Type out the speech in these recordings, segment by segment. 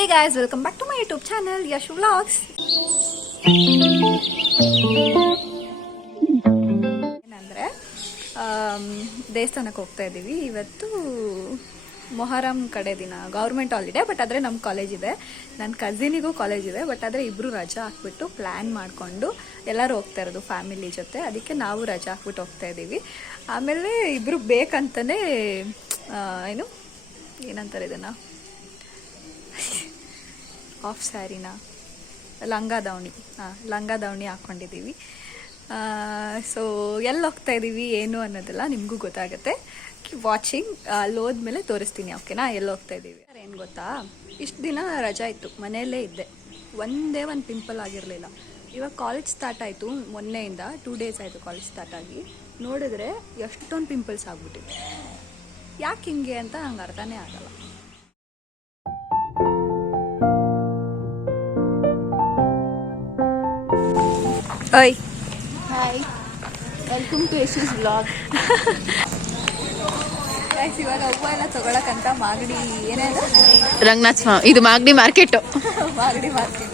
Hey guys, welcome back to my YouTube channel, Yashu Vlogs. ಏನಂದ್ರೆ ದೇವಸ್ಥಾನಕ್ಕೆ ಹೋಗ್ತಾ ಇದ್ದೀವಿ ಇವತ್ತು. ಮೊಹರಂ ಕಡೆ ದಿನ ಗೌರ್ಮೆಂಟ್ ಹಾಲಿಡೇ, ಬಟ್ ಆದರೆ ನಮ್ಮ ಕಾಲೇಜ್ ಇದೆ, ನನ್ನ ಕಸಿನಿಗೂ ಕಾಲೇಜ್ ಇದೆ, ಬಟ್ ಆದರೆ ಇಬ್ಬರು ರಜಾ ಹಾಕ್ಬಿಟ್ಟು ಪ್ಲ್ಯಾನ್ ಮಾಡಿಕೊಂಡು ಎಲ್ಲರೂ ಹೋಗ್ತಾ ಇರೋದು ಫ್ಯಾಮಿಲಿ ಜೊತೆ. ಅದಕ್ಕೆ ನಾವು ರಜಾ ಹಾಕ್ಬಿಟ್ಟು ಹೋಗ್ತಾ ಇದ್ದೀವಿ. ಆಮೇಲೆ ಇಬ್ಬರು ಬೇಕಂತಲೇ ಏನಂತಾರೆ ಇದನ್ನು, ಆಫ್ ಸ್ಯಾರಿನ ಲಂಗ ದಾವಣಿ ಹಾಕ್ಕೊಂಡಿದ್ದೀವಿ. ಸೊ ಎಲ್ಲಿ ಹೋಗ್ತಾ ಇದ್ದೀವಿ ಏನು ಅನ್ನೋದೆಲ್ಲ ನಿಮಗೂ ಗೊತ್ತಾಗುತ್ತೆ. ವಾಚಿಂಗ್ ಅಲ್ಲಿ ಹೋದ್ಮೇಲೆ ತೋರಿಸ್ತೀನಿ, ಓಕೆನಾ? ಎಲ್ಲಿ ಹೋಗ್ತಾ ಇದ್ದೀವಿ ಏನು ಗೊತ್ತಾ, ಇಷ್ಟು ದಿನ ರಜಾ ಇತ್ತು, ಮನೆಯಲ್ಲೇ ಇದ್ದೆ, ಒಂದೇ ಒಂದು ಪಿಂಪಲ್ ಆಗಿರಲಿಲ್ಲ. ಇವಾಗ ಕಾಲೇಜ್ ಸ್ಟಾರ್ಟ್ ಆಯಿತು, ಮೊನ್ನೆಯಿಂದ 2 days ಆಯಿತು ಕಾಲೇಜ್ ಸ್ಟಾರ್ಟ್ ಆಗಿ. ನೋಡಿದ್ರೆ ಎಷ್ಟೊಂದು ಪಿಂಪಲ್ಸ್ ಆಗ್ಬಿಟ್ಟಿದೆ. ಯಾಕೆ ಹಿಂಗೆ ಅಂತ ನಂಗೆ ಅರ್ಥನೇ ಆಗಲ್ಲ. ಓಯ್ ಹಾಯ್, ವೆಲ್ಕಮ್ ಟು ಯಶೂಸ್ ವ್ಲಾಗ್. ಇವಾಗ ಹೂವು ಎಲ್ಲ ತಗೊಳಕಂತ ಮಾಗಡಿ ಏನೇನು ರಂಗನಾಥ್ ಸ್ವಾಮಿ, ಇದು ಮಾಗಡಿ ಮಾರ್ಕೆಟ್. ಮಾಗಡಿ ಮಾರ್ಕೆಟ್.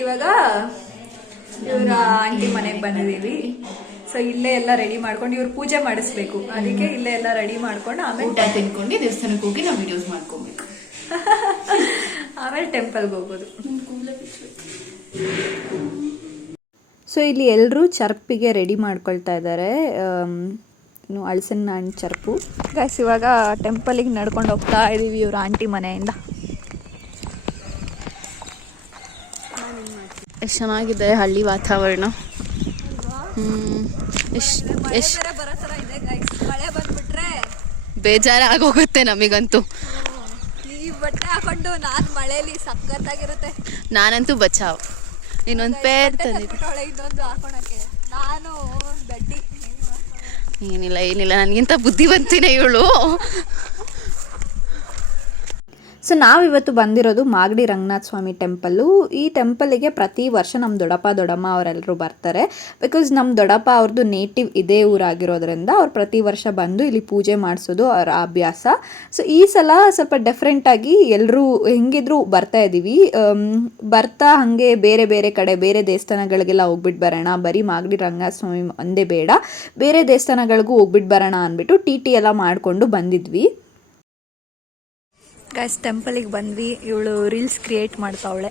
ಇವಾಗ ಇವರ ಆಂಟಿ ಮನೆಗೆ ಬಂದಿದ್ದೀವಿ. ಸೊ ಇಲ್ಲೇ ಎಲ್ಲ ರೆಡಿ ಮಾಡ್ಕೊಂಡು, ಇವ್ರು ಪೂಜೆ ಮಾಡಿಸ್ಬೇಕು, ಅದಕ್ಕೆ ಇಲ್ಲೇ ಎಲ್ಲ ರೆಡಿ ಮಾಡ್ಕೊಂಡು ಆಮೇಲೆ ಊಟ ತಿನ್ಕೊಂಡು ದೇವಸ್ಥಾನಕ್ಕೆ ಹೋಗಿ ನಾವು ವಿಡಿಯೋಸ್ ಮಾಡ್ಕೊಬೇಕು. ಆಮೇಲೆ ಟೆಂಪಲ್ಗೆ ಹೋಗೋದು. ಸೊ ಇಲ್ಲಿ ಎಲ್ಲರೂ ಚರ್ಪಿಗೆ ರೆಡಿ ಮಾಡ್ಕೊಳ್ತಾ ಇದ್ದಾರೆ, ಅಳಸನ್ನ ಹಣ್ಣು ಚರ್ಪು. ಗೈಸ್ ಇವಾಗ ಟೆಂಪಲಿಗೆ ನಡ್ಕೊಂಡು ಹೋಗ್ತಾ ಇದ್ದೀವಿ ಇವ್ರ ಆಂಟಿ ಮನೆಯಿಂದ. ಎಷ್ಟು ಚೆನ್ನಾಗಿದೆ ಹಳ್ಳಿ ವಾತಾವರಣ. ಮಳೆ ಬಂದ್ಬಿಟ್ರೆ ಬೇಜಾರಾಗೋಗುತ್ತೆ ನಮಗಂತೂ. ಈ ಬಟ್ಟೆ ಹಾಕೊಂಡು ನಾನು ಮಳೆಯಲ್ಲಿ ಸಖತ್ತಾಗಿರುತ್ತೆ. ನಾನಂತೂ ಬಚಾವ್. ಇನ್ನೊಂದು ಪೇರ್ ತಂದಿದ್ದೆ, ಇನ್ನೊಂದು ಹಾಕೊಳಕ್ಕೆ. ನಾನು ಗಡ್ಡಿ ಏನಿಲ್ಲ ನನಗಿಂತ ಬುದ್ಧಿವಂತಿನೇ ಇವಳು. ಸೊ ನಾವಿವತ್ತು ಬಂದಿರೋದು ಮಾಗಡಿ ರಂಗನಾಥ ಸ್ವಾಮಿ ಟೆಂಪಲ್ಲು. ಈ ಟೆಂಪಲಿಗೆ ಪ್ರತಿ ವರ್ಷ ನಮ್ಮ ದೊಡ್ಡಮ್ಮ ಅವರೆಲ್ಲರೂ ಬರ್ತಾರೆ. ಬಿಕಾಸ್ ನಮ್ಮ ದೊಡ್ಡಪ್ಪ ಅವ್ರದ್ದು ನೇಟಿವ್ ಇದೇ ಊರಾಗಿರೋದ್ರಿಂದ ಅವ್ರು ಪ್ರತಿ ವರ್ಷ ಬಂದು ಇಲ್ಲಿ ಪೂಜೆ ಮಾಡಿಸೋದು ಅವರ ಅಭ್ಯಾಸ. ಸೊ ಈ ಸಲ ಸ್ವಲ್ಪ ಡಿಫ್ರೆಂಟಾಗಿ ಎಲ್ಲರೂ ಹೆಂಗಿದ್ರು ಬರ್ತಾ ಇದ್ದೀವಿ. ಬರ್ತಾ ಹಾಗೆ ಬೇರೆ ಬೇರೆ ಕಡೆ ಬೇರೆ ದೇವಸ್ಥಾನಗಳಿಗೆಲ್ಲ ಹೋಗ್ಬಿಟ್ಟು ಬರೋಣ, ಬರೀ ಮಾಗಡಿ ರಂಗನಾಥ ಸ್ವಾಮಿ ಒಂದೇ ಬೇಡ, ಬೇರೆ ದೇವಸ್ಥಾನಗಳಿಗೂ ಹೋಗ್ಬಿಟ್ಟು ಬರೋಣ ಅಂದ್ಬಿಟ್ಟು ಟಿ ಎಲ್ಲ ಮಾಡಿಕೊಂಡು ಬಂದಿದ್ವಿ. ಗೈಸ್ ಟೆಂಪಲಿಗೆ ಬಂದ್ವಿ, ಇವಳು ರೀಲ್ಸ್ ಕ್ರಿಯೇಟ್ ಮಾಡ್ತಾವಳೆ.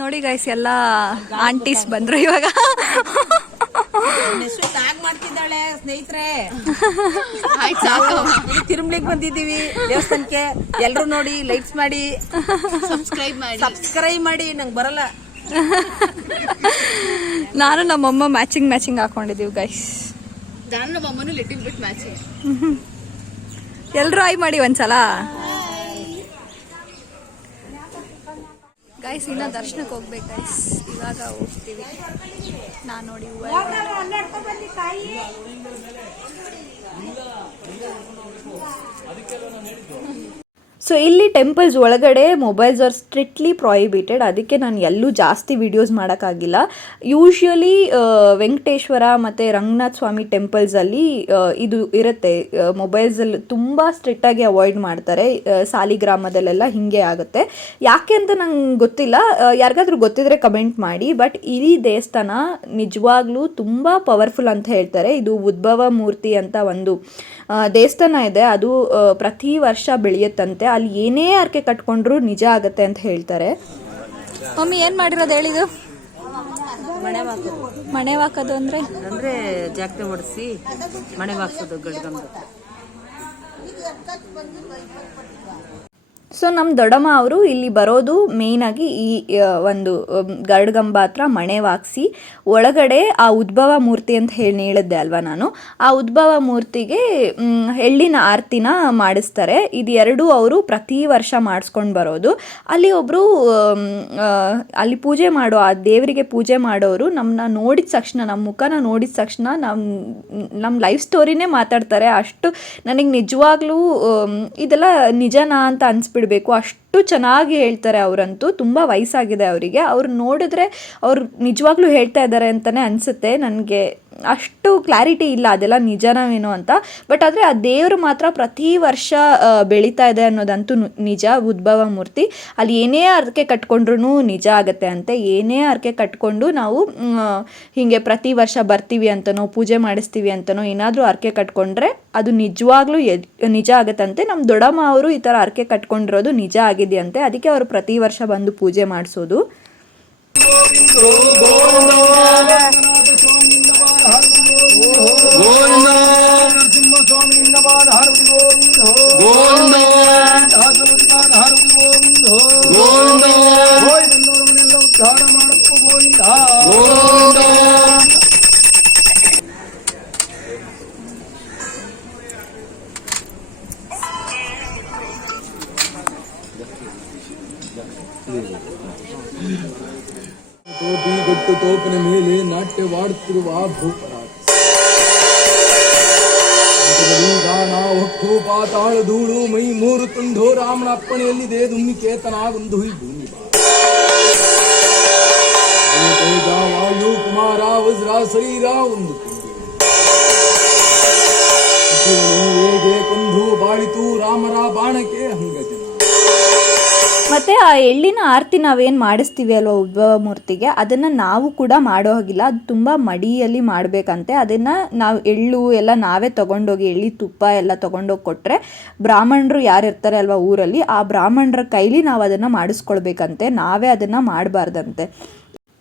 ನೋಡಿ ಗೈಸ್, ಎಲ್ಲ ಆಂಟೀಸ್ ಬಂದ್ರು ಇವಾಗ. ಮಾಡ್ತಿದ್ದಾಳೆ ಸ್ನೇಹಿತರೆ, ತಿರುಮಲಿಗೆ ಬಂದಿದ್ದೀವಿ ದೇವಸ್ಥಾನಕ್ಕೆ. ಎಲ್ರು ನೋಡಿ, ಲೈಕ್ಸ್ ಮಾಡಿ, ಸಬ್ಸ್ಕ್ರೈಬ್ ಮಾಡಿ. ನಂಗೆ ಬರಲ್ಲ. ನಾನು ನಮ್ಮಮ್ಮ ಮ್ಯಾಚಿಂಗ್ ಹಾಕೊಂಡಿದ್ದೀವಿ ಗೈಸ್. ನಾನು ನಮ್ಮಮ್ಮನೂ ಲಿಟಲ್ ಬಿಟ್ ಮ್ಯಾಚಿಂಗ್. ಎಲ್ರು ಆಯ್ ಮಾಡಿ ಒಂದ್ಸಲ. ಗೈಸ್ ಇನ್ನ ದರ್ಶನಕ್ಕೆ ಹೋಗ್ಬೇಕು ಗೈಸ್, ಇವಾಗ ಹೋಗ್ತೀವಿ. ನಾನು ನೋಡಿ ಸೊ ಇಲ್ಲಿ ಟೆಂಪಲ್ಸ್ ಒಳಗಡೆ ಮೊಬೈಲ್ಸ್ ಆರ್ ಸ್ಟ್ರಿಕ್ಟ್ಲಿ ಪ್ರಾಹಿಬಿಟೆಡ್. ಅದಕ್ಕೆ ನಾನು ಎಲ್ಲೂ ಜಾಸ್ತಿ ವಿಡಿಯೋಸ್ ಮಾಡೋಕ್ಕಾಗಿಲ್ಲ. ಯೂಶ್ವಲಿ ವೆಂಕಟೇಶ್ವರ ಮತ್ತು ರಂಗನಾಥ ಸ್ವಾಮಿ ಟೆಂಪಲ್ಸಲ್ಲಿ ಇದು ಇರುತ್ತೆ, ಮೊಬೈಲ್ಸಲ್ಲಿ ತುಂಬ ಸ್ಟ್ರಿಕ್ಟಾಗಿ ಅವಾಯ್ಡ್ ಮಾಡ್ತಾರೆ. ಸಾಲಿಗ್ರಾಮದಲ್ಲೆಲ್ಲ ಹೀಗೆ ಆಗುತ್ತೆ. ಯಾಕೆ ಅಂತ ನಂಗೆ ಗೊತ್ತಿಲ್ಲ, ಯಾರಿಗಾದ್ರೂ ಗೊತ್ತಿದ್ರೆ ಕಮೆಂಟ್ ಮಾಡಿ. ಬಟ್ ಈ ದೇವಸ್ಥಾನ ನಿಜವಾಗ್ಲೂ ತುಂಬ ಪವರ್ಫುಲ್ ಅಂತ ಹೇಳ್ತಾರೆ. ಇದು ಉದ್ಭವ ಮೂರ್ತಿ ಅಂತ ಒಂದು ದೇವಸ್ಥಾನ ಇದೆ, ಅದು ಪ್ರತಿ ವರ್ಷ ಬೆಳೆಯುತ್ತಂತೆ. ಅಲ್ಲಿ ಏನೇ ಅರ್ಕೆ ಕಟ್ಕೊಂಡ್ರು ನಿಜ ಆಗತ್ತೆ ಅಂತ ಹೇಳ್ತಾರೆ. ಮಮ್ಮಿ ಏನ್ ಮಾಡಿರೋದು ಹೇಳಿದು? ಮಣೆ ಹಾಕೋದು ಅಂದ್ರೆ ಜಾಗತೆ ಹೊಡಿಸಿ ಮಣೆ ಹಾಕ್ಸೋದು ಗಡ್ಗಂದು. ಸೊ ನಮ್ಮ ದೊಡ್ಡಮ್ಮ ಅವರು ಇಲ್ಲಿ ಬರೋದು ಮೇಯ್ನಾಗಿ ಈ ಒಂದು ಗರುಡಗಂಬ ಹತ್ರ ಮಣೆ ವಾಗ್ಸಿ ಒಳಗಡೆ ಆ ಉದ್ಭವ ಮೂರ್ತಿ ಅಂತ ಹೇಳಿದ್ದೆ ಅಲ್ವಾ ನಾನು, ಆ ಉದ್ಭವ ಮೂರ್ತಿಗೆ ಎಳ್ಳಿನ ಆರತಿನ ಮಾಡಿಸ್ತಾರೆ. ಇದು ಎರಡೂ ಅವರು ಪ್ರತಿ ವರ್ಷ ಮಾಡಿಸ್ಕೊಂಡು ಬರೋದು. ಅಲ್ಲಿ ಒಬ್ಬರು ಅಲ್ಲಿ ಪೂಜೆ ಮಾಡೋ ಆ ದೇವರಿಗೆ ಪೂಜೆ ಮಾಡೋರು ನಮ್ಮನ್ನ ನೋಡಿದ ತಕ್ಷಣ, ನಮ್ಮ ಮುಖನ ನೋಡಿದ ತಕ್ಷಣ ನಮ್ಮ ಲೈಫ್ ಸ್ಟೋರಿನೇ ಮಾತಾಡ್ತಾರೆ. ಅಷ್ಟು ನನಗೆ ನಿಜವಾಗ್ಲೂ ಇದೆಲ್ಲ ನಿಜನಾ ಅಂತ ಅನಿಸ್ಬಿಡ್ಬೇಕು, ಅಷ್ಟು ಚೆನ್ನಾಗಿ ಹೇಳ್ತಾರೆ ಅವರಂತೂ. ತುಂಬ ವಯಸ್ಸಾಗಿದೆ ಅವರಿಗೆ, ಅವ್ರು ನೋಡಿದ್ರೆ ಅವ್ರು ನಿಜವಾಗ್ಲೂ ಹೇಳ್ತಾ ಇದ್ದಾರೆ ಅಂತಲೇ ಅನಿಸುತ್ತೆ. ನನಗೆ ಅಷ್ಟು ಕ್ಲಾರಿಟಿ ಇಲ್ಲ ಅದೆಲ್ಲ ನಿಜನವೇನೋ ಅಂತ. ಬಟ್ ಆದರೆ ಆ ದೇವರು ಮಾತ್ರ ಪ್ರತಿ ವರ್ಷ ಬೆಳೀತಾ ಇದೆ ಅನ್ನೋದಂತೂ ನಿಜ. ಉದ್ಭವ ಮೂರ್ತಿ ಅಲ್ಲಿ ಏನೇ ಹರಕೆ ಕಟ್ಕೊಂಡ್ರೂ ನಿಜ ಆಗುತ್ತೆ ಅಂತೆ. ಏನೇ ಹರಕೆ ಕಟ್ಕೊಂಡು ನಾವು ಹೀಗೆ ಪ್ರತಿ ವರ್ಷ ಬರ್ತೀವಿ ಅಂತನೋ ಪೂಜೆ ಮಾಡಿಸ್ತೀವಿ ಅಂತನೋ ಏನಾದರೂ ಹರಕೆ ಕಟ್ಕೊಂಡ್ರೆ ಅದು ನಿಜವಾಗ್ಲೂ ನಿಜ ಆಗುತ್ತಂತೆ. ನಮ್ಮ ದೊಡ್ಡಮ್ಮ ಅವರು ಈ ಥರ ಹರಕೆ ಕಟ್ಕೊಂಡಿರೋದು ನಿಜ ಆಗಿದೆಯಂತೆ. ಅದಕ್ಕೆ ಅವರು ಪ್ರತಿ ವರ್ಷ ಬಂದು ಪೂಜೆ ಮಾಡಿಸೋದು. ಗಟ್ಟು ತೋಪಿನ ಮೇಲೆ ನಾಟ್ಯವಾಡುತ್ತಿರುವ ಭೂಪರಾಜ ಗಾನ ಹೊಕ್ಕು ಪಾತಾಳ ಧೂಳು ಮೈ ಮೂರು ತುಂಡು ರಾಮನ ಅಪ್ಪಣೆಯಲ್ಲಿದೆ ದುಮ್ಮಿಕೇತನಾಗೊಂದು ಈ ಭೂಮಿ ತೇಜ ವಾಯು ಕುಮಾರ ವಜ್ರ ಶರೀರ ಒಂದು ಹೇಗೆ ಕೊಂದು ಬಾಳಿತು ರಾಮರ ಬಾಣಕ್ಕೆ ಹಂಗಜನ. ಮತ್ತು ಆ ಎಳ್ಳಿನ ಆರತಿ ನಾವೇನು ಮಾಡಿಸ್ತೀವಿ ಅಲ್ವ ಉದ್ಭವ ಮೂರ್ತಿಗೆ, ಅದನ್ನು ನಾವು ಕೂಡ ಮಾಡೋ ಹಾಗಿಲ್ಲ. ಅದು ತುಂಬ ಮಡಿಯಲ್ಲಿ ಮಾಡಬೇಕಂತೆ. ಅದನ್ನು ನಾವು ಎಳ್ಳು ಎಲ್ಲ ನಾವೇ ತೊಗೊಂಡೋಗಿ ಎಳ್ಳಿ ತುಪ್ಪ ಎಲ್ಲ ತೊಗೊಂಡೋಗಿ ಕೊಟ್ಟರೆ ಬ್ರಾಹ್ಮಣರು ಯಾರು ಇರ್ತಾರೆ ಅಲ್ವ ಊರಲ್ಲಿ, ಆ ಬ್ರಾಹ್ಮಣರ ಕೈಲಿ ನಾವು ಅದನ್ನು ಮಾಡಿಸ್ಕೊಳ್ಬೇಕಂತೆ. ನಾವೇ ಅದನ್ನು ಮಾಡಬಾರ್ದಂತೆ.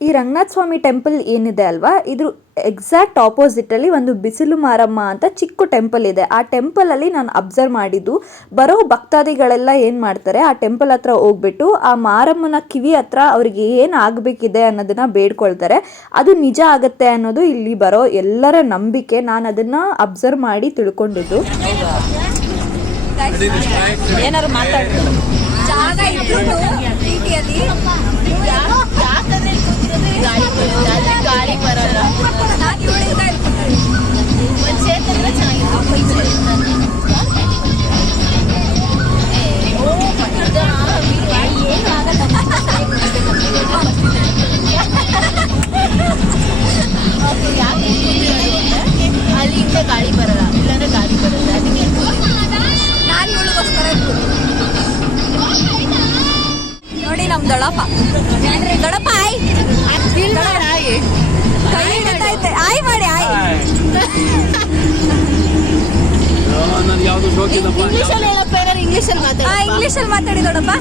ಈ ರಂಗನಾಥ ಸ್ವಾಮಿ ಟೆಂಪಲ್ ಏನಿದೆ ಅಲ್ವಾ, ಇದ್ರ ಎಕ್ಸಾಕ್ಟ್ ಆಪೋಸಿಟಲ್ಲಿ ಒಂದು ಬಿಸಿಲು ಮಾರಮ್ಮ ಅಂತ ಚಿಕ್ಕ ಟೆಂಪಲ್ ಇದೆ. ಆ ಟೆಂಪಲಲ್ಲಿ ನಾನು ಅಬ್ಸರ್ವ್ ಮಾಡಿದ್ದು, ಬರೋ ಭಕ್ತಾದಿಗಳೆಲ್ಲ ಏನು ಮಾಡ್ತಾರೆ, ಆ ಟೆಂಪಲ್ ಹತ್ರ ಹೋಗ್ಬಿಟ್ಟು ಆ ಮಾರಮ್ಮನ ಕಿವಿ ಹತ್ರ ಅವ್ರಿಗೆ ಏನು ಆಗಬೇಕಿದೆ ಅನ್ನೋದನ್ನು ಬೇಡ್ಕೊಳ್ತಾರೆ. ಅದು ನಿಜ ಆಗುತ್ತೆ ಅನ್ನೋದು ಇಲ್ಲಿ ಬರೋ ಎಲ್ಲರ ನಂಬಿಕೆ. ನಾನು ಅದನ್ನು ಅಬ್ಸರ್ವ್ ಮಾಡಿ ತಿಳ್ಕೊಂಡಿದ್ದು. ಏನಾದ್ರು ಮಾತಾಡ್ತಾರೆ ಜಾಗ ಇದ್ರು ಪ್ರೀತಿಯಲ್ಲಿ ಯಾಕಂದ್ರೆ ಗಾಳಿ ಬರಲ್ಲ. ಮುಂಚೆ ಅಂತಂದ್ರೆ ಚೆನ್ನಾಗಿತ್ತು. ಅಲ್ಲಿಂದ ಗಾಳಿ ಬರಲ್ಲ, ಇಲ್ಲಾಂದ್ರೆ ಗಾಳಿ ಬರಲ್ಲ. ಅದಕ್ಕೆ ನಾನು ಇವಳಿಗೋಸ್ಕರ ನೋಡಿ ನಮ್ ದೊಡ್ಡಪ್ಪ ಆಯ್ ಕೈ ಹಿಡಿತೈತೆ. ಆಯ್ ಮಾಡಿ ಆಯ್. ಇಂಗ್ಲಿಷಲ್ಲಿ ಹೇಳಪ್ಪ, ಏನಾರು ಇಂಗ್ಲಿಷಲ್ಲಿ ಮಾತಾಡ. ಇಂಗ್ಲಿಷಲ್ಲಿ ಮಾತಾಡಿ ದೊಡ್ಡಪ್ಪ.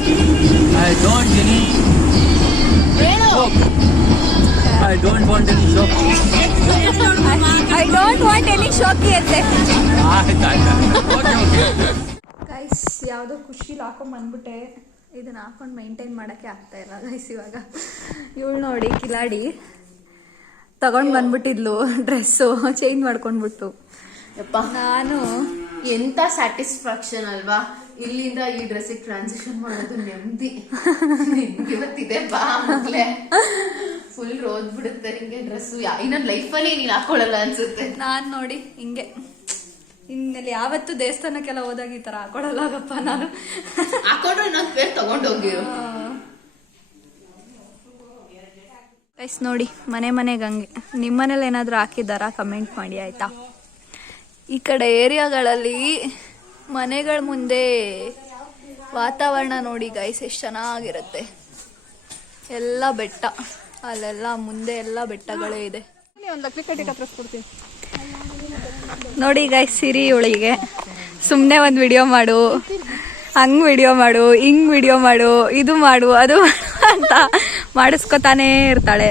I don't want any shoki. I don't want any shoki ಅಂತೆ. ಗೈಸ್ ಯಾವುದೋ ಖುಷಿಲಿ ಹಾಕೊಂಡ್ಬಂದ್ಬಿಟ್ಟೆ. ಇದನ್ನು ಹಾಕೊಂಡು ಮೈಂಟೈನ್ ಮಾಡೋಕ್ಕೆ ಆಗ್ತಾ ಇಲ್ಲ ಗೈಸ್. ಇವಾಗ ಇವಳು ನೋಡಿ ಕಿಲಾಡಿ ತಗೊಂಡು ಬಂದ್ಬಿಟ್ಟಿದ್ಲು ಡ್ರೆಸ್ಸು ಚೇಂಜ್ ಮಾಡ್ಕೊಂಡ್ಬಿಟ್ಟು. ನಾನು ಎಂತ ಸ್ಯಾಟಿಸ್ಫ್ಯಾಕ್ಷನ್ ಅಲ್ವಾ ಇಲ್ಲಿಂದ ಈ ಡ್ರೆಸ್ಸಿಗೆ ಟ್ರಾನ್ಸಿಷನ್ ಮಾಡೋದು. ನೆಮ್ಮದಿ ಇವತ್ತಿದೆ ಬಾ ಮೊದಲೇ ಫುಲ್ ರೋದ್ ಬಿಡುತ್ತೆ ನಿಂಗೆ ಡ್ರೆಸ್ಸು. ಇನ್ನೊಂದು ಲೈಫಲ್ಲಿ ನೀನು ಹಾಕೊಳ್ಳಲ್ಲ ಅನ್ಸುತ್ತೆ. ನಾನು ನೋಡಿ ಹಿಂಗೆ ಇನ್ನೆಲ್ಲಿ ಯಾವತ್ತು ದೇವಸ್ಥಾನಕ್ಕೆಲ್ಲ ಹೋದಾಗ ಈ ಥರ ಹಾಕೊಳ್ಳಲ್ಲಪ್ಪ ನಾನು. ಹಾಕೊಂಡ್ರೆ ಇನ್ನೊಂದು ಪೇರ್ ತಗೊಂಡೋಗಿರು. ಗೈಸ್ ನೋಡಿ ಮನೆಗೆ ಹಂಗೆ. ನಿಮ್ಮ ಮನೇಲಿ ಏನಾದರೂ ಹಾಕಿದ್ದಾರಾ ಕಮೆಂಟ್ ಮಾಡಿ ಆಯಿತಾ. ಈ ಕಡೆ ಏರಿಯಾಗಳಲ್ಲಿ ಮನೆಗಳ ಮುಂದೆ ವಾತಾವರಣ ನೋಡಿ ಗೈಸ್ ಎಷ್ಟು ಚೆನ್ನಾಗಿರುತ್ತೆ. ಎಲ್ಲ ಬೆಟ್ಟ, ಅಲ್ಲೆಲ್ಲ ಮುಂದೆ ಎಲ್ಲ ಬೆಟ್ಟಗಳೇ ಇದೆ ನೋಡಿ ಗೈಸ್. ಸಿರಿ ಇವಳಿಗೆ ಸುಮ್ಮನೆ ಒಂದು ವಿಡಿಯೋ ಮಾಡು, ಹಂಗೆ ವಿಡಿಯೋ ಮಾಡು, ಹಿಂಗೆ ವಿಡಿಯೋ ಮಾಡು, ಇದು ಮಾಡು ಅದು ಅಂತ ಮಾಡಿಸ್ಕೊತಾನೇ ಇರ್ತಾಳೆ.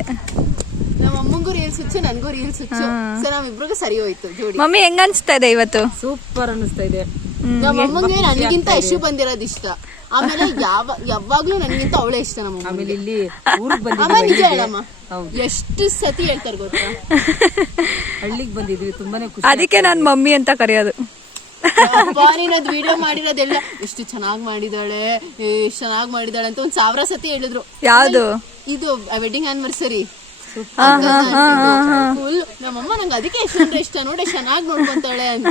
ನಮ್ಮ ಅಮ್ಮಂಗೂ ರೀಲ್ಸ್ ಹುಚ್ಚು, ನನಗೂ ರೀಲ್ಸ್ ಹುಚ್ಚು. ಸೊ ನಾವಿಬ್ರಿಗೂ ಸರಿ ಹೋಯ್ತು ಜೋಡಿ. ಮಮ್ಮಿ ಹೆಂಗ ಅನ್ಸ್ತಾ ಇದೆ ಇವತ್ತು? ಸೂಪರ್ ಅನಿಸ್ತಾ ಇದೆ. ನಮ್ಮ ಅಮ್ಮಂಗೆ ನನಗಿಂತ ಯಶು ಬಂದಿರೋದು ಇಷ್ಟ. ಆಮೇಲೆ ಯಾವಾಗ್ಲೂ ನನ್ಗಿಂತ ಅವಳೇ ಇಷ್ಟ ನಮ್ಮ ಅಮ್ಮ. ಆಮೇಲೆ ಇಲ್ಲಿ ಊರಿಗೆ ಅಮ್ಮ ನಿಜ ಬಂದಿದ್ವಿ ಹೇಳಮ್ಮ, ಎಷ್ಟು ಸತಿ ಹೇಳ್ತಾರೆ ಗೊತ್ತಾ, ಹಳ್ಳಿಗೆ ಬಂದಿದ್ವಿ, ತುಂಬಾನೇ ಖುಷಿ. ಅದಕ್ಕೆ ನಾನು ಮಮ್ಮಿ ಅಂತ ಕರೆಯೋದು. ನೀನದ್ ವಿಡಿಯೋ ಮಾಡಿರೋದೆಲ್ಲ ಎಷ್ಟು ಚೆನ್ನಾಗ್ ಮಾಡಿದಾಳೆ, ಎಷ್ಟು ಚೆನ್ನಾಗ್ ಮಾಡಿದಾಳೆ ಅಂತ 1000 ಸತಿ ಹೇಳಿದ್ರು. ಯಾವ್ದು? ಇದು ವೆಡ್ಡಿಂಗ್ ಆನಿವರ್ಸರಿ ಫುಲ್. ನಮ್ಮಮ್ಮ ನಂಗೆ ಅದಕ್ಕೆ ಎಷ್ಟು ಇಷ್ಟ ನೋಡಿ, ಚೆನ್ನಾಗ್ ನೋಡ್ಕೊಂತಾಳೆ ಅಂತ.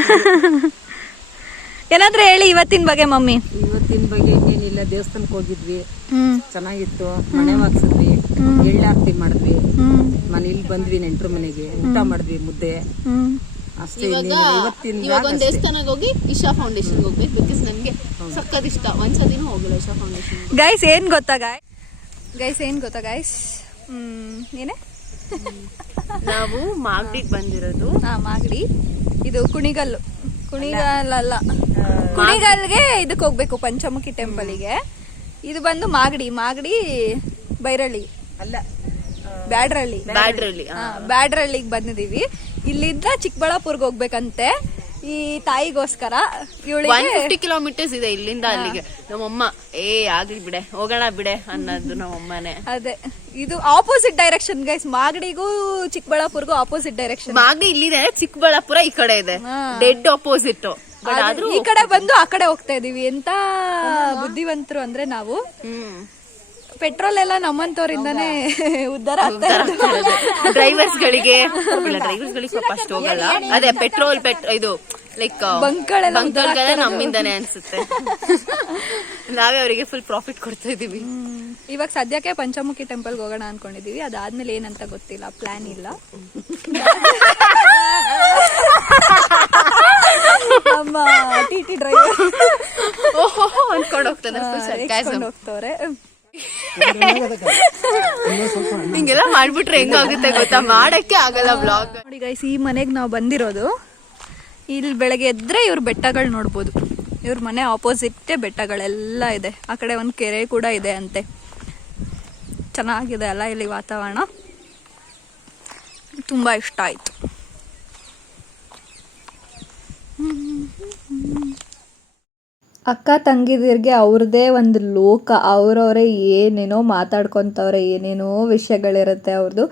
ಏನಾದ್ರೂ ಹೇಳಿ ಇವತ್ತಿನ ಬಗ್ಗೆ ಮಮ್ಮಿ. ಇವತ್ತಿನ ಬಗ್ಗೆ ಏನಿಲ್ಲ, ದೇವಸ್ಥಾನಕ್ಕೆ ಹೋಗಿದ್ವಿ, ಚೆನ್ನಾಗಿತ್ತು. ಮನೆ ವಾಗ್ಸಿದ್ವಿ, ಎಳ್ಳಾರತಿ ಮಾಡಿದ್ವಿ, ಮನೇಲಿ ಬಂದ್ವಿ, ನೆಂಟ್ರ ಮನೆಗೆ ಊಟ ಮಾಡಿದ್ವಿ, ಮುದ್ದೆ ಅಷ್ಟೇ. ಇವಾಗ ಒಂದ್ ದೇವಸ್ಥಾನಕ್ಕೆ ಹೋಗಿ ಇಶಾ ಫೌಂಡೇಶನ್ ಹೋಗ್ಬೇಕು, ಬಿಕಾಸ್ ನನ್ಗೆ ಸಕ್ಕತ್ ಇಷ್ಟ. ಒಂದ್ಸತಿನೂ ಹೋಗಿಲ್ಲ ಇಶಾ ಫೌಂಡೇಶನ್. ಗೈಸ್ ಏನ್ ಗೊತ್ತಾ ಗೈಸ್ ಏನೇ ನಾವು ಮಾಗಡಿಗೆ ಬಂದಿರೋದು. ಮಾಗಡಿ. ಇದು ಕುಣಿಗಲ್ ಅಲ್ಲ, ಕುಣಿಗಲ್ಗೆ ಇದಕ್ಕೆ ಹೋಗ್ಬೇಕು, ಪಂಚಮುಖಿ ಟೆಂಪಲ್ಗೆ. ಇದು ಬಂದು ಮಾಗಡಿ ಬೈರಳ್ಳಿ ಅಲ್ಲ, ಬ್ಯಾಡ್ರಳ್ಳಿಗೆ ಬಂದಿದೀವಿ. ಇಲ್ಲಿಂದ ಚಿಕ್ಕಬಳ್ಳಾಪುರ್ಗೆ ಹೋಗ್ಬೇಕಂತೆ ಈ ತಾಯಿಗೋಸ್ಕರ. 150 ಕಿಲೋಮೀಟರ್ಸ್ ಇದೆ ಇಲ್ಲಿಂದ ಅಲ್ಲಿಗೆ. ನಮ್ಮಮ್ಮ ಆಗ್ಲಿ ಬಿಡೆ, ಹೋಗೋಣ ಬಿಡೆ ಅನ್ನೋದು ನಮ್ಮಮ್ಮನೆ. ಅದೇ, ಇದು ಆಪೋಸಿಟ್ ಡೈರೆಕ್ಷನ್ ಗೈಸ್. ಮಾಗಡಿಗೂ ಚಿಕ್ಕಬಳ್ಳಾಪುರ್ಗೂ ಆಪೋಸಿಟ್ ಡೈರೆಕ್ಷನ್. ಮಾಗಡಿ ಇಲ್ಲಿದೆ, ಚಿಕ್ಕಬಳ್ಳಾಪುರ ಈ ಕಡೆ ಇದೆ, ಡೆಡ್ ಆಪೋಸಿಟ್. ಈ ಕಡೆ ಬಂದು ಆ ಕಡೆ ಹೋಗ್ತಾ ಇದೀವಿ. ಎಂತ ಬುದ್ಧಿವಂತರು ಅಂದ್ರೆ ನಾವು. ಪೆಟ್ರೋಲ್ ಎಲ್ಲ ನಮ್ಮಂತವರಿಂದಾನೇ ಉದ್ಧಾರ ಆಗ್ತಾ ಇದೆ. ಡ್ರೈವರ್ಸ್ ಗಳಿಗೆ ಸ್ವಲ್ಪ ಅಷ್ಟು ಹೋಗಲ್ಲ. ಅದೇ ಪೆಟ್ರೋಲ್ ಇದು ಲೈಕ್ ಬಂಕ್ಗಳೆಲ್ಲ ನಮ್ಮಿಂದಾನೆ ಅನ್ಸುತ್ತೆ. ನಾವೇ ಅವರಿಗೆ ಫುಲ್ ಪ್ರಾಫಿಟ್ ಕೊಡ್ತಾ ಇದೀವಿ. ಇವಾಗ ಸದ್ಯಕ್ಕೆ ಪಂಚಮುಖಿ ಟೆಂಪಲ್ಗೆ ಹೋಗೋಣ ಅನ್ಕೊಂಡಿದೀವಿ. ಅದಾದ್ಮೇಲೆ ಏನಂತ ಗೊತ್ತಿಲ್ಲ, ಪ್ಲಾನ್ ಇಲ್ಲ. ನಮ್ಮ ಟಿ ಡ್ರೈವರ್ ಅನ್ಕೊಂಡು ಹೋಗ್ತವ್ರೆ. ಹಿಂಗೆಲ್ಲ ಮಾಡ್ಬಿಟ್ರೆ ಹೆಂಗಾಗುತ್ತೆ ಗೊತ್ತಾ, ಮಾಡಕ್ಕೆ ಆಗಲ್ಲ ವ್ಲಾಗ್. ನೋಡಿ ಗೈಸ್, ಈ ಮನೆಗೆ ನಾವು ಬಂದಿರೋದು. ಇಲ್ಲಿ ಬೆಳಗ್ಗೆ ಎದ್ರೆ ಇವ್ರ ಬೆಟ್ಟಗಳು ನೋಡ್ಬೋದು. ಇವ್ರ ಮನೆ ಆಪೋಸಿಟ್ ಬೆಟ್ಟಗಳೆಲ್ಲ ಇದೆ. ಆ ಕಡೆ ಒಂದು ಕೆರೆ ಕೂಡ ಇದೆ ಅಂತೆ. ಚೆನ್ನಾಗಿದೆ ಅಲ್ಲ ಇಲ್ಲಿ ವಾತಾವರಣ, ತುಂಬಾ ಇಷ್ಟ ಆಯ್ತು. ಅಕ್ಕ ತಂಗಿದಿರ್ಗೆ ಅವ್ರದ್ದೇ ಒಂದು ಲೋಕ. ಅವರವರೇ ಏನೇನೋ ಮಾತಾಡ್ಕೊತವ್ರೆ, ಏನೇನೋ ವಿಷಯಗಳಿರುತ್ತೆ ಅವ್ರದ್ದು.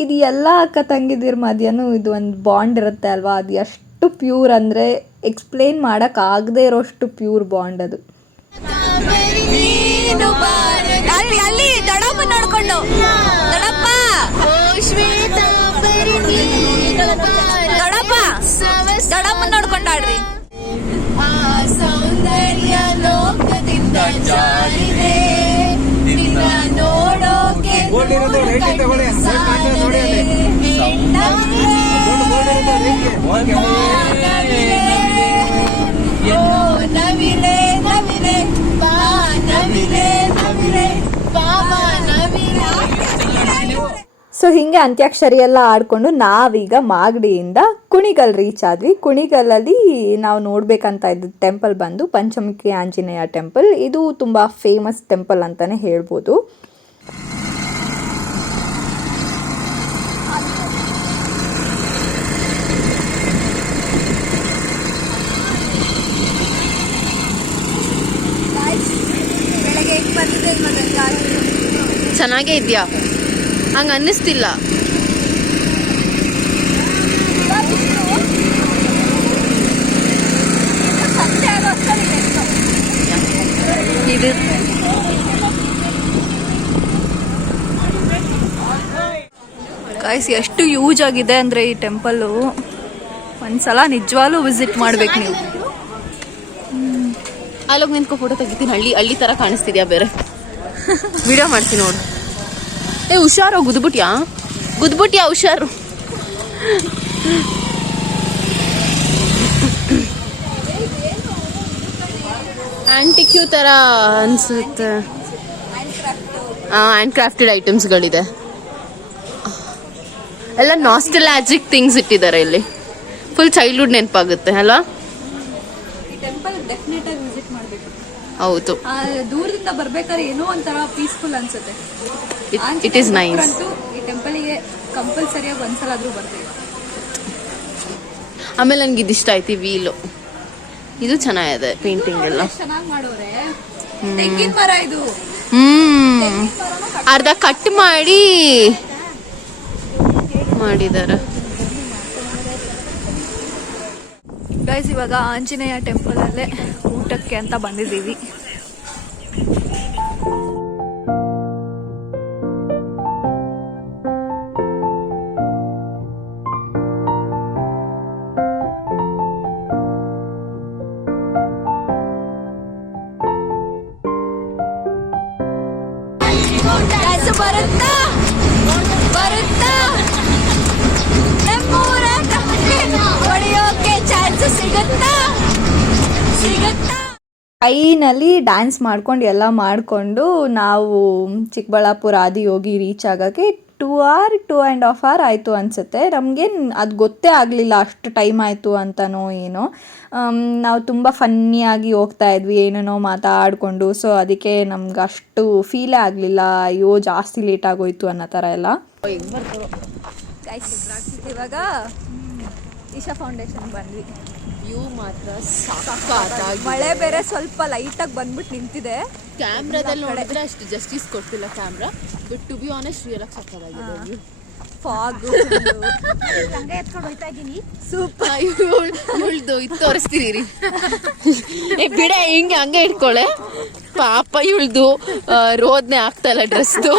ಇದು ಎಲ್ಲ ಅಕ್ಕ ತಂಗಿದಿರ ಮಧ್ಯನೂ ಇದು ಒಂದು ಬಾಂಡ್ ಇರುತ್ತೆ ಅಲ್ವಾ. ಅದು ಎಷ್ಟು ಪ್ಯೂರ್ ಅಂದರೆ ಎಕ್ಸ್ಪ್ಲೇನ್ ಮಾಡೋಕ್ಕಾಗದೇ ಇರೋಷ್ಟು ಪ್ಯೂರ್ ಬಾಂಡ್ ಅದು. ಅಲ್ಲಿ ದಡಪ್ಪ ನೋಡ್ಕೊಂಡು ದಡಪ್ಪ ನೋಡ್ಕೊಂಡಾಡ್ರಿ. ಸೌಂದರ್ಯ ಲೋಕದಿಂದ ಜಾರಿದೆ, ನಿನ್ನ ನೋಡೋಕೆ ನವಿಲೆ ನವಿಲೆ ಬಾ, ನವಿಲೆ ನವಿಲೆ ಬಾಬಾ ನವಿಲೆ. ಸೊ ಹೀಗೆ ಅಂತ್ಯಾಕ್ಷರಿ ಎಲ್ಲ ಆಡಿಕೊಂಡು ನಾವೀಗ ಮಾಗಡಿಯಿಂದ ಕುಣಿಗಲ್ ರೀಚ್ ಆದ್ವಿ. ಕುಣಿಗಲ್ಲಲ್ಲಿ ನಾವು ನೋಡ್ಬೇಕಂತ ಇದ್ದ ಟೆಂಪಲ್ ಬಂದು ಪಂಚಮುಖಿ ಆಂಜನೇಯ ಟೆಂಪಲ್. ಇದು ತುಂಬ ಫೇಮಸ್ ಟೆಂಪಲ್ ಅಂತಲೇ ಹೇಳ್ಬೋದು. ಚೆನ್ನಾಗೇ ಇದೆಯಾ? ಹಂಗ ಅನ್ನಿಸ್ತಿಲ್ಲ. ಇದು ಗೈಸ್ ಎಷ್ಟು ಯೂಸ್ ಆಗಿದೆ ಅಂದ್ರೆ ಈ ಟೆಂಪಲ್ಲು. ಒಂದ್ಸಲ ನಿಜವಾಗ್ಲೂ ವಿಸಿಟ್ ಮಾಡ್ಬೇಕು ನೀವು. ಅಲ್ಲೋಗಿ ನಿಂತ್ಕೊ ಫೋಟೋ ತೆಗಿತೀನಿ. ಹಳ್ಳಿ ತರ ಕಾಣಿಸ್ತಿದ್ಯಾ? ಬೇರೆ ವಿಡಿಯೋ ಮಾಡ್ತೀನಿ ನೋಡು. ಹುಷಾರು, ಗುದ್ಬಿಟ್ಯಾ ಹುಷಾರು. ಆಂಟಿಕ್ಯೂ ತರ ಅನ್ಸುತ್ತೆ. ಹ್ಯಾಂಡ್ ಕ್ರಾಫ್ಟೆಡ್ ಐಟಮ್ಸ್ಗಳಿದೆ. ಎಲ್ಲ ನಾಸ್ಟಾಲ್ಜಿಕ್ ಥಿಂಗ್ಸ್ ಇಟ್ಟಿದ್ದಾರೆ ಇಲ್ಲಿ. ಫುಲ್ ಚೈಲ್ಡ್ಹುಡ್ ನೆನಪಾಗುತ್ತೆ ಅಲ್ವಾ? ಹೌದು, ದೂರದಿಂದ ಬರ್ಬೇಕಾದ್ರೆ ಏನೋ ಒಂಥರ ಪೀಸ್ಫುಲ್ ಅನ್ಸುತ್ತೆ. It is nice. ಈ ಟೆಂಪಲ್ಗೆ ಕಂಪಲ್ಸರಿಯಾಗಿ ಒಂದ್ಸಲ ಆದ್ರೂ ಬರ್ತೀವಿ. ಆಮೇಲೆ ನನ್ಗೆ ಇದಿಷ್ಟ ಆಯ್ತು, ವೀಲು. ಇದು ಚೆನ್ನಾಗಿದೆ, ಪೇಂಟಿಂಗ್ ಎಲ್ಲ ಚೆನ್ನಾಗಿ ಮಾಡೋರೆ. ತೆಂಗಿನ ಮರ ಇದು. ಅರ್ಧ ಕಟ್ ಮಾಡಿ ಮಾಡಿದಾರೆ. ಗೈಸ್ ಇವಾಗ ಆಂಜನೇಯ ಟೆಂಪಲ್ ಅಲ್ಲೇ ಊಟಕ್ಕೆ ಅಂತ ಬಂದಿದ್ದೀವಿ. ಬರುತ್ತಾ ಬರುತ್ತಾ ಹೊಡೆಯೋಕೆ ಚಾನ್ಸ್ ಸಿಗುತ್ತಾ ಸಿಗುತ್ತಾ. ಫೈನಲಿ ಡ್ಯಾನ್ಸ್ ಮಾಡ್ಕೊಂಡು ಎಲ್ಲ ಮಾಡಿಕೊಂಡು ನಾವು ಚಿಕ್ಕಬಳ್ಳಾಪುರ ಆದಿಯೋಗಿ ರೀಚ್ ಆಗೋಕ್ಕೆ 2.5 hours ಆಯಿತು ಅನಿಸುತ್ತೆ. ನಮಗೇನು ಅದು ಗೊತ್ತೇ ಆಗಲಿಲ್ಲ ಅಷ್ಟು ಟೈಮ್ ಆಯಿತು ಅಂತನೋ ಏನೋ. ನಾವು ತುಂಬ ಫನ್ನಿಯಾಗಿ ಹೋಗ್ತಾ ಇದ್ವಿ, ಏನೇನೋ ಮಾತಾಡಿಕೊಂಡು. ಸೊ ಅದಕ್ಕೆ ನಮ್ಗೆ ಅಷ್ಟು ಫೀಲೇ ಆಗಲಿಲ್ಲ, ಅಯ್ಯೋ ಜಾಸ್ತಿ ಲೇಟ್ ಆಗೋಯ್ತು ಅನ್ನೋ ಥರ ಎಲ್ಲ. ಇವಾಗ ಇಶಾ ಫೌಂಡೇಶನ್ ಬಂದ್ವಿ. ವ್ಯೂ ಮಾತ್ರ ಮಳೆ ಬೇರೆ ಸ್ವಲ್ಪ ಲೈಟಾಗಿ ಬಂದ್ಬಿಟ್ಟು ನಿಂತಿದೆ. ಕ್ಯಾಮ್ರಾದಲ್ಲಿ ನೋಡಿದ್ರೆ ಅಷ್ಟು ಜಸ್ಟಿಸ್ ಕೊಡ್ತಿಲ್ಲ camera, but to be honest real ಆಗಿ ಸಕ್ಕತ್ತಾಗಿದೆ. Fog super. ಇವಳ್ದು ಇದು ತೋರಿಸ್ತೀನಿ ರೀ. ಬಿಡ ಹಿಂಗೆ ಹಂಗೆ ಇಟ್ಕೊಳೆ. ಪಾಪ ಇವಳ್ದು ರೋದ್ನೆ ಆಗ್ತಾ ಇಲ್ಲ ಡ್ರೆಸ್ದು.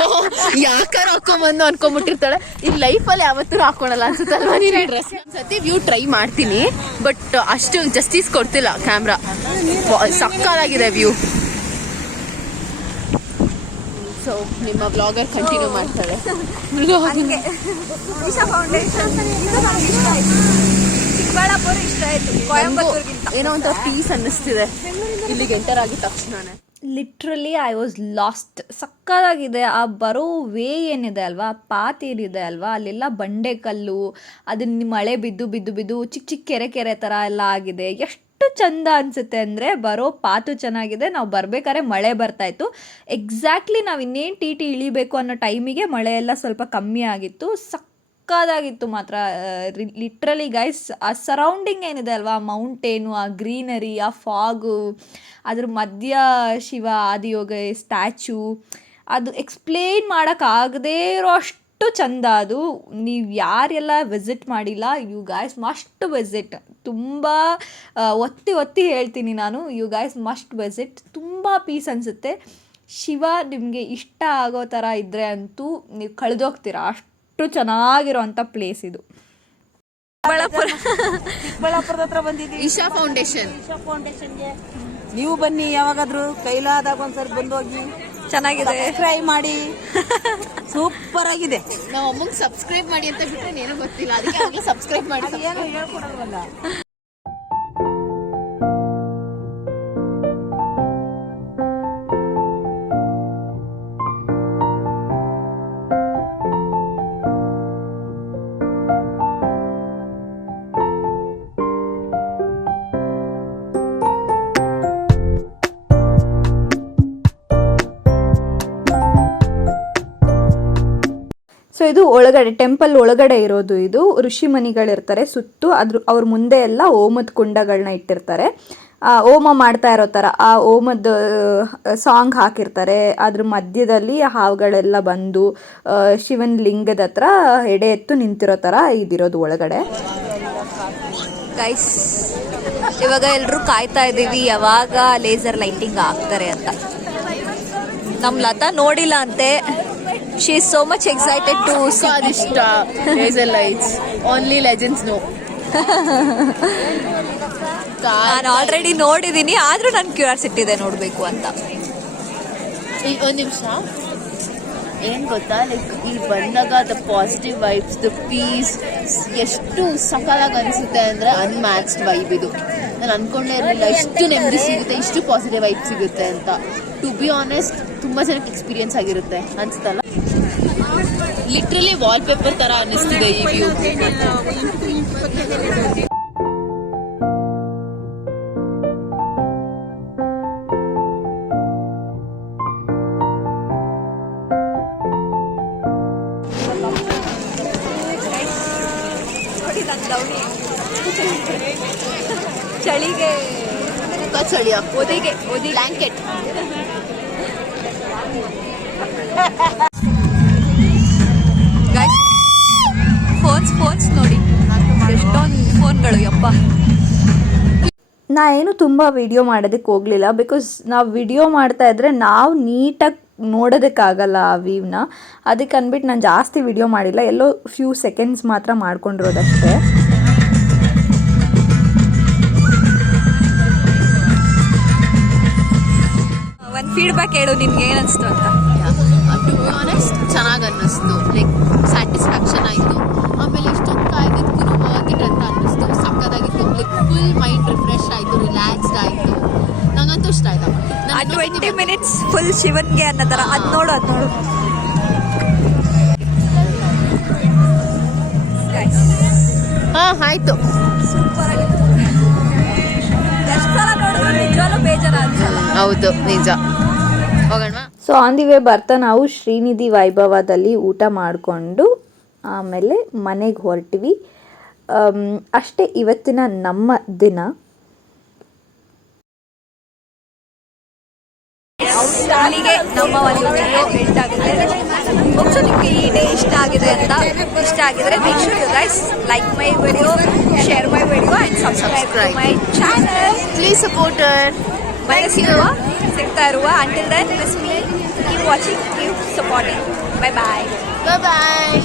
ಯಾಕಾರ ಹಾಕೊಂಬಂದು ಅನ್ಕೊಂಡ್ಬಿಟ್ಟಿರ್ತಾಳೆ. ಈ ಲೈಫಲ್ಲಿ ಯಾವತ್ತೂ ಹಾಕೊಳಲ್ಲ ಅನ್ಸುತ್ತಲ್ವಾ ನೀನು ಡ್ರೆಸ್. ಸತಿ ವ್ಯೂ ಟ್ರೈ ಮಾಡ್ತೀನಿ, ಬಟ್ ಅಷ್ಟು ಜಸ್ಟಿಸ್ ಕೊಡ್ತಿಲ್ಲ ಕ್ಯಾಮ್ರಾ. ಸಕ್ಕತ್ತಾಗಿದೆ ವ್ಯೂ. ಸೊ ನಿಮ್ಮ ವ್ಲಾಗರ್ ಕಂಟಿನ್ಯೂ ಮಾಡ್ತಾಳೆ. ಇಶಾ ಫೌಂಡೇಶನ್ ಚಿಕ್ಕಬಳ್ಳಾಪುರ ಇಷ್ಟ ಆಯ್ತು ಕೊಯಂಬತ್ತೂರ್ಗಿಂತ. ಏನೋ ಒಂಥರ ಪೀಸ್ ಅನ್ನಿಸ್ತಿದೆ ಇಲ್ಲಿಗೆ ಎಂಟರ್ ಆಗಿದ ತಕ್ಷಣನೇ. Literally I was last. ಸಕ್ಕತ್ತಾಗಿದೆ. ಆ ಬರೋ ವೇ ಏನಿದೆ ಅಲ್ವಾ, ಪಾತ್ ಏನಿದೆ ಅಲ್ವಾ, ಅಲ್ಲೆಲ್ಲ ಬಂಡೆ ಕಲ್ಲು, ಅದನ್ನ ಮಳೆ ಬಿದ್ದು ಬಿದ್ದು ಬಿದ್ದು ಚಿಕ್ಕ ಚಿಕ್ಕ ಕೆರೆ ಥರ ಎಲ್ಲ ಆಗಿದೆ. ಎಷ್ಟು ಚಂದ ಅನಿಸುತ್ತೆ ಅಂದರೆ, ಬರೋ ಪಾತು ಚೆನ್ನಾಗಿದೆ. ನಾವು ಬರಬೇಕಾದ್ರೆ ಮಳೆ ಬರ್ತಾಯಿತ್ತು. ಎಕ್ಸಾಕ್ಟ್ಲಿ ನಾವು ಇನ್ನೇನು ಟಿ ಇಳಿಬೇಕು ಅನ್ನೋ ಟೈಮಿಗೆ ಮಳೆ ಎಲ್ಲ ಸ್ವಲ್ಪ ಕಮ್ಮಿ ಆಗಿತ್ತು. ಸಕ್ಕತ್ತಾಗಿತ್ತು ಮಾತ್ರ. ಲಿಟ್ರಲಿ ಗೈಸ್, ಆ ಸರೌಂಡಿಂಗ್ ಏನಿದೆ ಅಲ್ವಾ, ಮೌಂಟೇನು, ಆ ಗ್ರೀನರಿ, ಆ ಫಾಗು, ಅದ್ರ ಮಧ್ಯ ಶಿವ ಆದಿಯೋಗ ಸ್ಟ್ಯಾಚು, ಅದು ಎಕ್ಸ್ಪ್ಲೇನ್ ಮಾಡೋಕ್ಕಾಗದೇ ಇರೋ ಅಷ್ಟು ಚಂದ ಅದು. ನೀವು ಯಾರೆಲ್ಲ ವಿಸಿಟ್ ಮಾಡಿಲ್ಲ, ಯು ಗೈಸ್ ಮಸ್ಟ್ ವಿಸಿಟ್. ತುಂಬ ಒತ್ತಿ ಹೇಳ್ತೀನಿ ನಾನು, ಯು ಗೈಸ್ ಮಸ್ಟ್ ವಿಸಿಟ್. ತುಂಬ ಪೀಸ್ ಅನಿಸುತ್ತೆ. ಶಿವ ನಿಮಗೆ ಇಷ್ಟ ಆಗೋ ಥರ ಇದ್ದರೆ ಅಂತೂ ನೀವು ಕಳೆದೋಗ್ತೀರ, ಅಷ್ಟು ಚೆನ್ನಾಗಿರೋ ಅಂಥ ಪ್ಲೇಸ್ ಇದು. ಚಿಕ್ಕಬಳ್ಳಾಪುರದ ಹತ್ರ ಬಂದಿದ್ದೀವಿ. ಇಶಾ ಫೌಂಡೇಶನ್. ನೀವು ಬನ್ನಿ, ಯಾವಾಗಾದ್ರೂ ಕೈಲಾದಾಗ ಒಂದ್ಸರಿ ಬಂದು ಹೋಗಿ. ಚೆನ್ನಾಗಿದೆ, ಟ್ರೈ ಮಾಡಿ. ಸೂಪರ್ ಆಗಿದೆ. ನಾವು ಅಮ್ಮಂಗೆ ಸಬ್ಸ್ಕ್ರೈಬ್ ಮಾಡಿ ಅಂತ ಬಿಟ್ಟರೆ ಏನೋ ಗೊತ್ತಿಲ್ಲ, ಅದಕ್ಕೆ ಸಬ್ಸ್ಕ್ರೈಬ್ ಮಾಡಿ. ಏನು ಹೇಳ್ಕೊಡಲ್ವಲ್ಲ. ಸೊ ಇದು ಒಳಗಡೆ, ಟೆಂಪಲ್ ಒಳಗಡೆ ಇರೋದು. ಇದು ಋಷಿಮುನಿಗಳಿರ್ತಾರೆ ಸುತ್ತು, ಅವ್ರ ಮುಂದೆ ಎಲ್ಲ ಹೋಮದ ಕುಂಡಗಳನ್ನ ಇಟ್ಟಿರ್ತಾರೆ. ಹೋಮ ಮಾಡ್ತಾ ಇರೋ ಥರ ಆ ಹೋಮದ ಸಾಂಗ್ ಹಾಕಿರ್ತಾರೆ. ಅದ್ರ ಮಧ್ಯದಲ್ಲಿ ಹಾವುಗಳೆಲ್ಲ ಬಂದು ಶಿವನ ಲಿಂಗದ ಹತ್ರ ಎಡೆ ಎತ್ತು ನಿಂತಿರೋ ಥರ ಇದಿರೋದು ಒಳಗಡೆ. ಗೈಸ್ ಇವಾಗ ಎಲ್ಲರೂ ಕಾಯ್ತಾ ಇದ್ದೀವಿ ಯಾವಾಗ ಲೇಸರ್ ಲೈಟಿಂಗ್ ಆಗ್ತಾರೆ ಅಂತ. ನಮ್ಮ ಲತಾ ನೋಡಿಲ್ಲ ಅಂತೆ. She is so much excited to see. Kadishta laser lights. Only legends know. ನಾನು ಆಲ್ರೆಡಿ ನೋಡಿದ್ದೀನಿ, ಆದರೂ ನನ್ನ ಕ್ಯೂರಿಯಾಸಿಟಿ ಇದೆ ನೋಡಬೇಕು ಅಂತ. ಈಗ ಒಂದು ನಿಮಿಷ, ಏನು ಗೊತ್ತಾ, ಲೈಕ್ ಇಲ್ಲಿ ಬಂದಾಗ the positive vibes, the peace ಎಷ್ಟು ಸಕಾಲಾಗಿ ಅನಿಸುತ್ತೆ ಅಂದರೆ ಅನ್ಮ್ಯಾಚ್ಡ್ ವೈಬ್ ಇದು. ನಾನು ಅಂದ್ಕೊಂಡೇ ಇರಲಿಲ್ಲ ಇಷ್ಟು ನೆಮ್ಮದಿ ಸಿಗುತ್ತೆ, ಇಷ್ಟು ಪಾಸಿಟಿವ್ ವೈಬ್ ಸಿಗುತ್ತೆ ಅಂತ. ಟು ಬಿ ಆನೆಸ್ಟ್ ತುಂಬ ಜನಕ್ಕೆ ಎಕ್ಸ್ಪೀರಿಯನ್ಸ್ ಆಗಿರುತ್ತೆ ಅನ್ಸುತ್ತಲ್ಲ. ಲಿಟ್ರಲಿ ವಾಲ್ಪೇಪರ್ ಥರ ಅನ್ನಿಸ್ತಿದೆ ಈ ವ್ಯೂ. ಚಳಿಗೆ ಚಳಿ ಒದಿಗೆ ಬ್ಲ್ಯಾಂಕೆಟ್ ಫೋನ್ಸ್ ನೋಡಿ ಎಷ್ಟೊಂದು ಫೋನ್ಗಳು ಯಪ್ಪ. ನಾ ಏನು ತುಂಬ ವಿಡಿಯೋ ಮಾಡೋದಕ್ಕೆ ಹೋಗಲಿಲ್ಲ, ಬಿಕಾಸ್ ನಾವು ವಿಡಿಯೋ ಮಾಡ್ತಾ ಇದ್ರೆ ನಾವು ನೀಟಾಗಿ ನೋಡೋದಕ್ಕಾಗಲ್ಲ ಆ ವ್ಯೂನ. ಅದಕ್ಕೆ ಅಂದ್ಬಿಟ್ಟು ನಾನು ಜಾಸ್ತಿ ವಿಡಿಯೋ ಮಾಡಿಲ್ಲ, ಎಲ್ಲೋ ಫ್ಯೂ ಸೆಕೆಂಡ್ಸ್ ಮಾತ್ರ ಮಾಡ್ಕೊಂಡಿರೋದಷ್ಟೇ. ಒಂದು ಫೀಡ್ಬ್ಯಾಕ್ ಹೇಳು, ನಿನ್ಗೆ ಏನು ಅನಿಸ್ತು ಅಂತ. ಟು ಬಿ ಆನೆಸ್ಟ್ ಚೆನ್ನಾಗಿ ಅನ್ನಿಸ್ತು, ಲೈಕ್ ಸ್ಯಾಟಿಸ್ಫ್ಯಾಕ್ಷನ್ ಆಯಿತು. ಆಮೇಲೆ ಇಷ್ಟೊಂದು ಕಾಯ್ದಿದ್ದಕ್ಕೂ ವರ್ತ್ ಇಟ್ ಅಂತ ಅನ್ನಿಸ್ತು. ಸಕ್ಕದಾಗಿತ್ತು, ಲೈಕ್ ಫುಲ್ ಮೈಂಡ್ ರಿಫ್ರೆಶ್ ಆಯಿತು, ರಿಲ್ಯಾಕ್ಸ್ಡ್ ಆಯಿತು. ನಂಗಂತೂ ಇಷ್ಟ ಆಯ್ತಮ್ಮ. 20 ಮಿನಿಟ್ಸ್ ಫುಲ್ ಶಿವನ್ಗೆ ಅನ್ನೋ ಥರ. ಅದು ನೋಡು. ಹಾಂ ಆಯಿತು. ಸೂಪರ್ ಆಗಿತ್ತು. ಎಷ್ಟು ಸಲ ನೋಡಿದ್ರು ನಿಜವಾಗ್ಲೂ ಬೇಜಾರು ಅನ್ಸಲ್ಲ. ಹೌದು, ನಿಜ. ಹೋಗೋಣ. ಸೊ ಆನ್ ದಿ ವೇ ಬರ್ತಾ ನಾವು ಶ್ರೀನಿಧಿ ವೈಭವದಲ್ಲಿ ಊಟ ಮಾಡಿಕೊಂಡು ಆಮೇಲೆ ಮನೆಗೆ ಹೊರಟಿವಿ. ಅಷ್ಟೇ ಇವತ್ತಿನ ನಮ್ಮ ದಿನ. ಅಲ್ಲಿಗೆ ನಮ್ಮ ಒಂದು ವಿಡಿಯೋ ಎಂಡ್ ಆಗಿದೆ. ಹೋಪ್ಸು ನಿಮಗೆ ಈ ಡೇ ಇಷ್ಟ ಆಗಿದೆ ಅಂತ. ಇಷ್ಟ ಆಗಿದ್ರೆ make sure you guys like my video, share my video and subscribe to my channel. Please supporter. ಸಿಗ್ತಾ ಇರುವ until then miss me, keep watching, keep supporting. Bye bye. ಬಾಯ್.